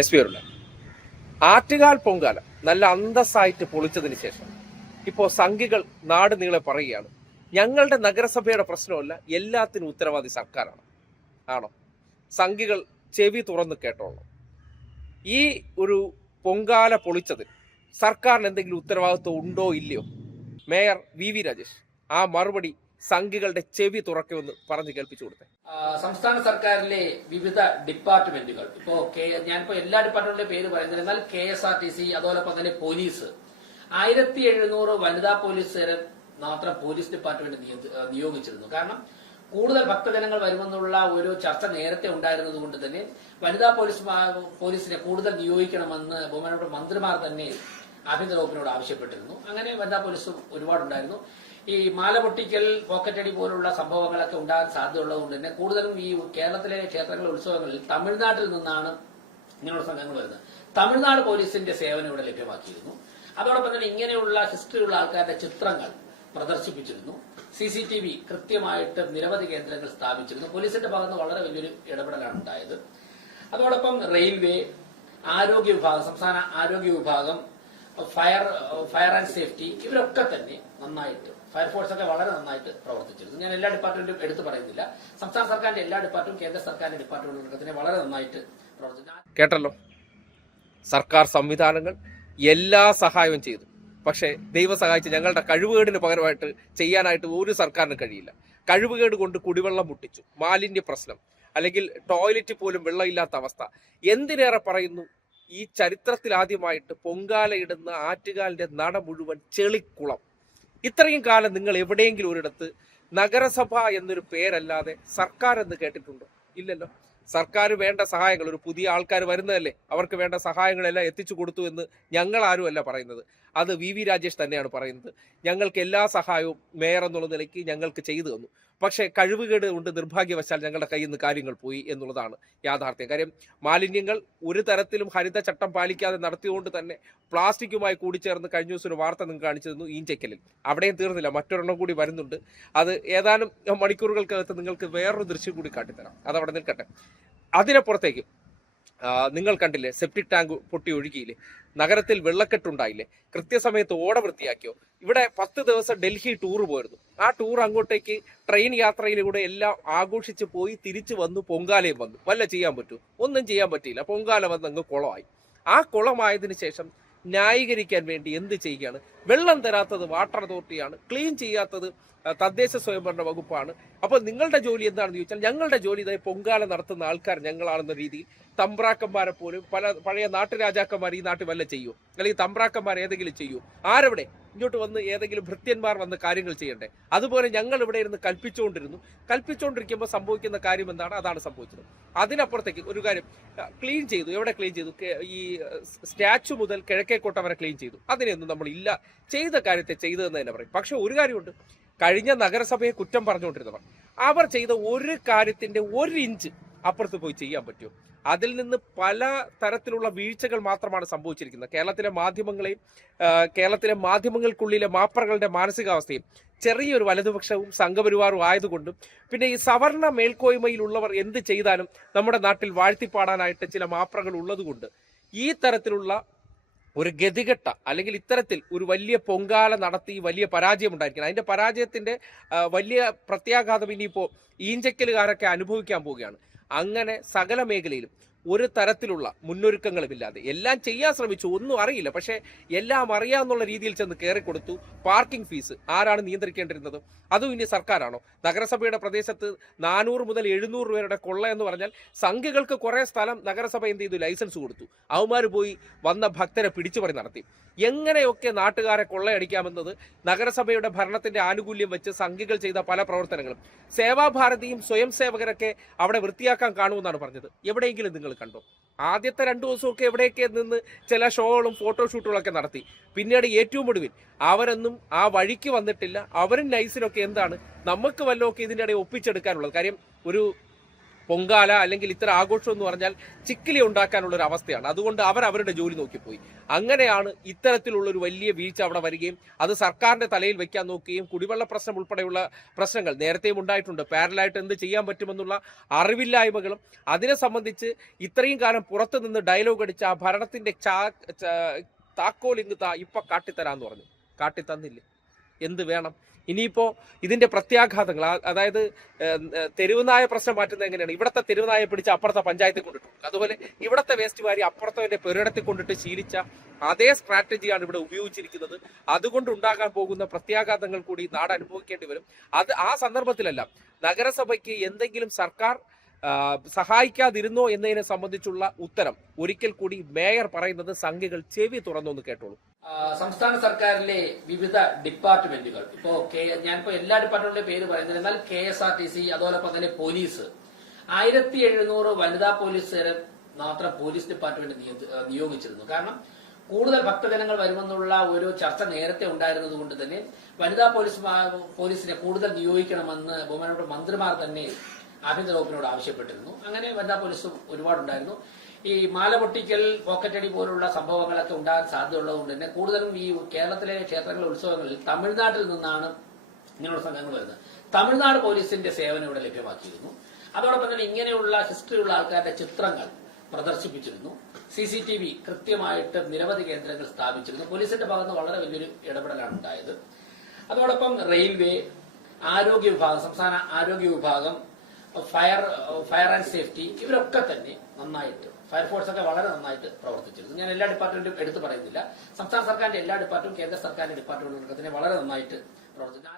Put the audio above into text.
SP വരുള്ള Attukal Pongala നല്ല അന്തസ്സായിട്ട് പൊളിച്ചതിന് ശേഷം ഇപ്പോൾ സംഘികൾ നാട് നീളെ പറയുകയാണ്, ഞങ്ങളുടെ നഗരസഭയുടെ പ്രശ്നമല്ല, എല്ലാത്തിനും ഉത്തരവാദി സർക്കാരാണ്. ആണോ? സംഘികൾ ചെവി തുറന്ന് കേട്ടോളൂ. ഈ ഒരു പൊങ്കാല പൊളിച്ചതിൽ സർക്കാരിന് എന്തെങ്കിലും ഉത്തരവാദിത്വം ഉണ്ടോ ഇല്ലയോ? മേയർ VV രാജേഷ് ആ മറുപടി സംഘികളുടെ ചെവി തുറക്കുമെന്ന് പറഞ്ഞു കേൾപ്പിച്ചു കൊടുത്തേ. സംസ്ഥാന സർക്കാരിലെ വിവിധ ഡിപ്പാർട്ട്മെന്റുകൾ ഞാനിപ്പോ എല്ലാ ഡിപ്പാർട്ട്മെന്റിന്റെ പേര് പറയുന്നില്ല, എന്നാൽ KSRTC, അതോടൊപ്പം തന്നെ പോലീസ് 1700 വനിതാ പോലീസുകാരെ മാത്രം പോലീസ് ഡിപ്പാർട്ട്മെന്റ് നിയോഗിച്ചിരുന്നു. കാരണം കൂടുതൽ ഭക്തജനങ്ങൾ വരുമെന്നുള്ള ഒരു ചർച്ച നേരത്തെ ഉണ്ടായിരുന്നത് കൊണ്ട് തന്നെ വനിതാ പോലീസിനെ കൂടുതൽ നിയോഗിക്കണമെന്ന് ബഹുമാനപ്പെട്ട മന്ത്രിമാർ തന്നെ ആഭ്യന്തര വകുപ്പിനോട് ആവശ്യപ്പെട്ടിരുന്നു. അങ്ങനെ വനിതാ പോലീസും ഒരുപാടുണ്ടായിരുന്നു. ഈ മാല പൊട്ടിക്കൽ, പോക്കറ്റടി പോലുള്ള സംഭവങ്ങളൊക്കെ ഉണ്ടാകാൻ സാധ്യതയുള്ളതുകൊണ്ട് തന്നെ കൂടുതലും ഈ കേരളത്തിലെ ക്ഷേത്രങ്ങളിലെ ഉത്സവങ്ങളിൽ തമിഴ്നാട്ടിൽ നിന്നാണ് ഇങ്ങനെയുള്ള സംഘങ്ങൾ വരുന്നത്. തമിഴ്നാട് പോലീസിന്റെ സേവനം ഇവിടെ ലഭ്യമാക്കിയിരുന്നു. അതോടൊപ്പം തന്നെ ഇങ്ങനെയുള്ള ഹിസ്റ്ററിയുള്ള ആൾക്കാരുടെ ചിത്രങ്ങൾ പ്രദർശിപ്പിച്ചിരുന്നു. CCTV കൃത്യമായിട്ട് നിരവധി കേന്ദ്രങ്ങൾ സ്ഥാപിച്ചിരുന്നു. പോലീസിന്റെ ഭാഗത്ത് വളരെ വലിയൊരു ഇടപെടലാണ് ഉണ്ടായത്. അതോടൊപ്പം റെയിൽവേ, ആരോഗ്യ വിഭാഗം, സംസ്ഥാന ആരോഗ്യ വിഭാഗം, ഫയർ ആൻഡ് സേഫ്റ്റി, ഇവരൊക്കെ തന്നെ നന്നായിട്ട്, ഫയർഫോഴ്സ് ഒക്കെ വളരെ നന്നായിട്ട് പ്രവർത്തിച്ചിരുന്നു. ഞാൻ എല്ലാ ഡിപ്പാർട്ട്മെന്റും എടുത്തു പറയുന്നില്ല. സംസ്ഥാന സർക്കാരിന്റെ എല്ലാ ഡിപ്പാർട്ട്മെന്റും കേന്ദ്ര സർക്കാരിന്റെ ഡിപ്പാർട്ട്മെന്റുകളൊക്കെ തന്നെ വളരെ നന്നായിട്ട് പ്രവർത്തിച്ചു. കേട്ടല്ലോ, സർക്കാർ സംവിധാനങ്ങൾ എല്ലാ സഹായവും ചെയ്തു. പക്ഷേ ദൈവം സഹായിച്ച് ഞങ്ങളുടെ കഴിവുകേടിന് പകരമായിട്ട് ചെയ്യാനായിട്ട് ഒരു സർക്കാരിന് കഴിയില്ല. കഴിവുകേട് കൊണ്ട് കുടിവെള്ളം മുട്ടിച്ചു, മാലിന്യ പ്രശ്നം, അല്ലെങ്കിൽ ടോയ്ലറ്റ് പോലും വെള്ളമില്ലാത്ത അവസ്ഥ. എന്തിനേറെ പറയുന്നു, ഈ ചരിത്രത്തിൽ ആദ്യമായിട്ട് പൊങ്കാലയിടുന്ന ആറ്റുകാലിന്റെ നട മുഴുവൻ ചെളിക്കുളം. ഇത്രയും കാലം നിങ്ങൾ എവിടെയെങ്കിലും ഒരിടത്ത് നഗരസഭ എന്നൊരു പേരല്ലാതെ സർക്കാർ എന്ന് കേട്ടിട്ടുണ്ടോ? ഇല്ലല്ലോ. സർക്കാർ വേണ്ട സഹായങ്ങൾ, ഒരു പുതിയ ആൾക്കാർ വരുന്നതല്ലേ, അവർക്ക് വേണ്ട സഹായങ്ങളെല്ലാം എത്തിച്ചു കൊടുത്തു എന്ന് ഞങ്ങൾ ആരും അല്ല പറയുന്നത്. അത് VV രാജേഷ് തന്നെയാണ് പറയുന്നത്. ഞങ്ങൾക്ക് എല്ലാ സഹായവും മേയർ എന്നുള്ള നിലയ്ക്ക് ഞങ്ങൾക്ക് ചെയ്തു തന്നു. പക്ഷേ കഴിവുകേട് കൊണ്ട് നിർഭാഗ്യവശാൽ ഞങ്ങളുടെ കയ്യിൽ നിന്ന് കാര്യങ്ങൾ പോയി എന്നുള്ളതാണ് യാഥാർത്ഥ്യം. കാര്യം മാലിന്യങ്ങൾ ഒരു തരത്തിലും ഹരിതചട്ടം പാലിക്കാതെ നടത്തിയതുകൊണ്ട് തന്നെ പ്ലാസ്റ്റിക്കുമായി കൂടിച്ചേർന്ന് കഴിഞ്ഞ ദിവസം ഒരു വാർത്ത നിങ്ങൾക്ക് കാണിച്ചു തന്നു ഈഞ്ചക്കലിൽ. അവിടെയും തീർന്നില്ല, മറ്റൊരെണ്ണം കൂടി വരുന്നുണ്ട്. അത് ഏതാനും മണിക്കൂറുകൾക്കകത്ത് നിങ്ങൾക്ക് വേറൊരു ദൃശ്യം കൂടി കാട്ടിത്തരാം. അതവിടെ നിൽക്കട്ടെ. അതിനപ്പുറത്തേക്ക് നിങ്ങൾ കണ്ടില്ലേ, സെപ്റ്റിക് ടാങ്ക് പൊട്ടി ഒഴുകിയില്ലേ, നഗരത്തിൽ വെള്ളക്കെട്ടുണ്ടായില്ലേ, കൃത്യസമയത്ത് ഓട വൃത്തിയാക്കിയോ? ഇവിടെ 10 ദിവസം ഡൽഹി ടൂർ പോയിരുന്നു. ആ ടൂർ അങ്ങോട്ടേക്ക് ട്രെയിൻ യാത്രയിലൂടെ എല്ലാം ആഘോഷിച്ച് പോയി തിരിച്ചു വന്നു, പൊങ്കാലയും വന്നു. വല്ല ചെയ്യാൻ പറ്റൂ? ഒന്നും ചെയ്യാൻ പറ്റിയില്ല. പൊങ്കാല വന്ന് അങ്ങ് കുളമായി. ആ കുളമായതിനു ശേഷം ന്യായീകരിക്കാൻ വേണ്ടി എന്ത് ചെയ്യുകയാണ്? വെള്ളം തരാത്തത് വാട്ടർ അതോറിറ്റിയാണ്, ക്ലീൻ ചെയ്യാത്തത് തദ്ദേശ സ്വയംഭരണ വകുപ്പാണ്. അപ്പോൾ നിങ്ങളുടെ ജോലി എന്താണെന്ന് ചോദിച്ചാൽ, ഞങ്ങളുടെ ജോലി ഇതായി പൊങ്കാല നടത്തുന്ന ആൾക്കാർ ഞങ്ങളാണെന്ന രീതിയിൽ തമ്പ്രാക്കന്മാരെ പോലും പഴയ നാട്ടുരാജാക്കന്മാർ ഈ നാട്ടിൽ വല്ല ചെയ്യൂ, അല്ലെങ്കിൽ തമ്പ്രാക്കന്മാർ ഏതെങ്കിലും ചെയ്യൂ? ആരവിടെ? ഇങ്ങോട്ട് വന്ന് ഏതെങ്കിലും ഭൃത്യന്മാർ വന്ന് കാര്യങ്ങൾ ചെയ്യണ്ടേ? അതുപോലെ ഞങ്ങൾ ഇവിടെ ഇരുന്ന് കൽപ്പിച്ചുകൊണ്ടിരിക്കുമ്പോൾ സംഭവിക്കുന്ന കാര്യം എന്താണ്? അതാണ് സംഭവിച്ചത്. അതിനപ്പുറത്തേക്ക് ഒരു കാര്യം ക്ലീൻ ചെയ്തു. എവിടെ ക്ലീൻ ചെയ്തു? ഈ സ്റ്റാച്ചു മുതൽ കിഴക്കേക്കോട്ട വരെ ക്ലീൻ ചെയ്തു. അതിനെയൊന്നും നമ്മൾ ഇല്ല, ചെയ്ത കാര്യത്തെ ചെയ്തതെന്ന് തന്നെ പറയും. പക്ഷെ ഒരു കാര്യമുണ്ട്, കഴിഞ്ഞ നഗരസഭയെ കുറ്റം പറഞ്ഞുകൊണ്ടിരുന്നവർ, അവർ ചെയ്ത ഒരു കാര്യത്തിന്റെ 1 ഇഞ്ച് അപ്പുറത്ത് പോയി ചെയ്യാൻ പറ്റുമോ? അതിൽ നിന്ന് പല തരത്തിലുള്ള വീഴ്ചകൾ മാത്രമാണ് സംഭവിച്ചിരിക്കുന്നത്. കേരളത്തിലെ മാധ്യമങ്ങൾക്കുള്ളിലെ മാപ്രകളുടെ മാനസികാവസ്ഥയും ചെറിയൊരു വലതുപക്ഷവും സംഘപരിവാറും ആയതുകൊണ്ടും, പിന്നെ ഈ സവർണ മേൽക്കോയ്മയിലുള്ളവർ എന്ത് ചെയ്താലും നമ്മുടെ നാട്ടിൽ വാഴ്ത്തിപ്പാടാനായിട്ട് ചില മാപ്രകൾ ഉള്ളതുകൊണ്ട് ഈ തരത്തിലുള്ള ഒരു ഗതികെട്ട, അല്ലെങ്കിൽ ഇത്തരത്തിൽ ഒരു വലിയ പൊങ്കാല നടത്തി വലിയ പരാജയം ഉണ്ടായിരിക്കണം. അതിന്റെ പരാജയത്തിന്റെ വലിയ പ്രത്യാഘാതം ഇനിയിപ്പോൾ ഈഞ്ചക്കലുകാരൊക്കെ അനുഭവിക്കാൻ പോവുകയാണ്. അങ്ങനെ സകല മേഖലയിലും ഒരു തരത്തിലുള്ള മുന്നൊരുക്കങ്ങളുമില്ലാതെ എല്ലാം ചെയ്യാൻ ശ്രമിച്ചു. ഒന്നും അറിയില്ല, പക്ഷേ എല്ലാം അറിയാമെന്നുള്ള രീതിയിൽ ചെന്ന് കയറിക്കൊടുത്തു. പാർക്കിംഗ് ഫീസ് ആരാണ് നിയന്ത്രിക്കേണ്ടിരുന്നത്? അതും ഇനി സർക്കാരാണോ? നഗരസഭയുടെ പ്രദേശത്ത് 400 മുതൽ 700 രൂപയുടെ കൊള്ള എന്ന് പറഞ്ഞാൽ സംഘികൾക്ക് കുറെ സ്ഥലം നഗരസഭ എന്ത് ചെയ്തു? ലൈസൻസ് കൊടുത്തു. അവന്മാർ പോയി വന്ന ഭക്തരെ പിടിച്ചുപറി നടത്തി. എങ്ങനെയൊക്കെ നാട്ടുകാരെ കൊള്ളയടിക്കാമെന്നത് നഗരസഭയുടെ ഭരണത്തിന്റെ ആനുകൂല്യം വെച്ച് സംഘികൾ ചെയ്ത പല പ്രവർത്തനങ്ങളും. സേവാഭാരതിയും സ്വയം സേവകരൊക്കെ അവിടെ വൃത്തിയാക്കാൻ കാണുമെന്നാണ് പറഞ്ഞത്. എവിടെയെങ്കിലും നിങ്ങൾ കണ്ടോ? ആദ്യത്തെ 2 ദിവസമൊക്കെ എവിടെയൊക്കെ നിന്ന് ചില ഷോകളും ഫോട്ടോഷൂട്ടുകളൊക്കെ നടത്തി. പിന്നീട് ഏറ്റവും ഒടുവിൽ അവരൊന്നും ആ വഴിക്ക് വന്നിട്ടില്ല. അവരും നൈസിനൊക്കെ എന്താണ് നമുക്ക് വല്ലതൊക്കെ ഇതിൻ്റെ ഇടയിൽ ഒപ്പിച്ചെടുക്കാനുള്ളത്? കാര്യം ഒരു പൊങ്കാല അല്ലെങ്കിൽ ഇത്തരം ആഘോഷം എന്ന് പറഞ്ഞാൽ ചിക്കിലി ഉണ്ടാക്കാനുള്ള ഒരു അവസ്ഥയാണ്. അതുകൊണ്ട് അവരുടെ ജോലി നോക്കിപ്പോയി. അങ്ങനെയാണ് ഇത്തരത്തിലുള്ള ഒരു വലിയ വീഴ്ച അവിടെ വരികയും അത് സർക്കാരിന്റെ തലയിൽ വെക്കാൻ നോക്കുകയും കുടിവെള്ള പ്രശ്നം ഉൾപ്പെടെയുള്ള പ്രശ്നങ്ങൾ നേരത്തെയും ഉണ്ടായിട്ടുണ്ട്. പാരലായിട്ട് എന്ത് ചെയ്യാൻ പറ്റുമെന്നുള്ള അറിവില്ലായ്മകളും അതിനെ സംബന്ധിച്ച് ഇത്രയും കാലം പുറത്തു നിന്ന് ഡയലോഗ് അടിച്ച ആ ഭരണത്തിന്റെ താക്കോൽ ഇങ്ങ് ഇപ്പൊ കാട്ടിത്തരാന്ന് പറഞ്ഞു. കാട്ടിത്തന്നില്ലേ? എന്ത് വേണം? ഇനിയിപ്പോ ഇതിന്റെ പ്രത്യാഘാതങ്ങൾ, അതായത് തെരുവുനായ പ്രശ്നം മാറ്റുന്നത് എങ്ങനെയാണ്? ഇവിടത്തെ തെരുവുനായെ പിടിച്ച് അപ്പുറത്തെ പഞ്ചായത്തിൽ കൊണ്ടിട്ടു. അതുപോലെ ഇവിടത്തെ വേസ്റ്റ് വാരി അപ്പുറത്തെ പെരിടത്തിൽ കൊണ്ടിട്ട് ശീലിച്ച അതേ സ്ട്രാറ്റജിയാണ് ഇവിടെ ഉപയോഗിച്ചിരിക്കുന്നത്. അതുകൊണ്ട് ഉണ്ടാകാൻ പോകുന്ന പ്രത്യാഘാതങ്ങൾ കൂടി നാട് അനുഭവിക്കേണ്ടി വരും. ആ സന്ദർഭത്തിലല്ല നഗരസഭയ്ക്ക് എന്തെങ്കിലും സർക്കാർ സഹായിക്കാതിരുന്നോ എന്നതിനെ സംബന്ധിച്ചുള്ള ഉത്തരം ഒരിക്കൽ കൂടി മേയർ പറയുന്നത് സംഖ്യകൾ ചെവി തുറന്നൊന്ന് കേട്ടോളൂ. സംസ്ഥാന സർക്കാരിലെ വിവിധ ഡിപ്പാർട്ട്മെന്റുകൾ ഞാനിപ്പോ എല്ലാ ഡിപ്പാർട്ട്മെന്റിന്റെ പേര് പറയുന്നില്ല, എന്നാൽ KSRTC അതോടൊപ്പം തന്നെ പോലീസ് 1700 വനിതാ പോലീസുകാരെ മാത്രം പോലീസ് ഡിപ്പാർട്ട്മെന്റ് നിയോഗിച്ചിരുന്നു. കാരണം കൂടുതൽ ഭക്തജനങ്ങൾ വരുമെന്നുള്ള ഒരു ചർച്ച നേരത്തെ ഉണ്ടായിരുന്നത് കൊണ്ട് തന്നെ വനിതാ പോലീസിനെ കൂടുതൽ നിയോഗിക്കണമെന്ന് ബഹുമാനപ്പെട്ട മന്ത്രിമാർ തന്നെ ആഭ്യന്തര വകുപ്പിനോട് ആവശ്യപ്പെട്ടിരുന്നു. അങ്ങനെ വനിതാ പോലീസും ഒരുപാടുണ്ടായിരുന്നു. ഈ മാല പൊട്ടിക്കൽ, പോക്കറ്റടി പോലുള്ള സംഭവങ്ങളൊക്കെ ഉണ്ടാകാൻ സാധ്യതയുള്ളതുകൊണ്ട് തന്നെ കൂടുതലും ഈ കേരളത്തിലെ ക്ഷേത്രങ്ങളിലെ ഉത്സവങ്ങളിൽ തമിഴ്നാട്ടിൽ നിന്നാണ് ഇങ്ങനെയുള്ള സംഘങ്ങൾ വരുന്നത്. തമിഴ്നാട് പോലീസിന്റെ സേവനം ഇവിടെ ലഭ്യമാക്കിയിരുന്നു. അതോടൊപ്പം തന്നെ ഇങ്ങനെയുള്ള ഹിസ്റ്ററിയുള്ള ആൾക്കാരുടെ ചിത്രങ്ങൾ പ്രദർശിപ്പിച്ചിരുന്നു. CCTV കൃത്യമായിട്ട് നിരവധി കേന്ദ്രങ്ങൾ സ്ഥാപിച്ചിരുന്നു. പോലീസിന്റെ ഭാഗത്ത് വളരെ വലിയൊരു ഇടപെടലാണ് ഉണ്ടായത്. അതോടൊപ്പം റെയിൽവേ, ആരോഗ്യ വിഭാഗം, സംസ്ഥാന ആരോഗ്യ വിഭാഗം, ഫയർ ആൻഡ് സേഫ്റ്റി, ഇവരൊക്കെ തന്നെ നന്നായിട്ട്, ഫയർഫോഴ്സ് ഒക്കെ വളരെ നന്നായിട്ട് പ്രവർത്തിച്ചിരുന്നു. ഞാൻ എല്ലാ ഡിപ്പാർട്ട്മെന്റും എടുത്തു പറയുന്നില്ല. സംസ്ഥാന സർക്കാരിന്റെ എല്ലാ ഡിപ്പാർട്ട്മെന്റും കേന്ദ്ര സർക്കാരിന്റെ ഡിപ്പാർട്ട്മെന്റും തന്നെ വളരെ നന്നായിട്ട് പ്രവർത്തിച്ചു.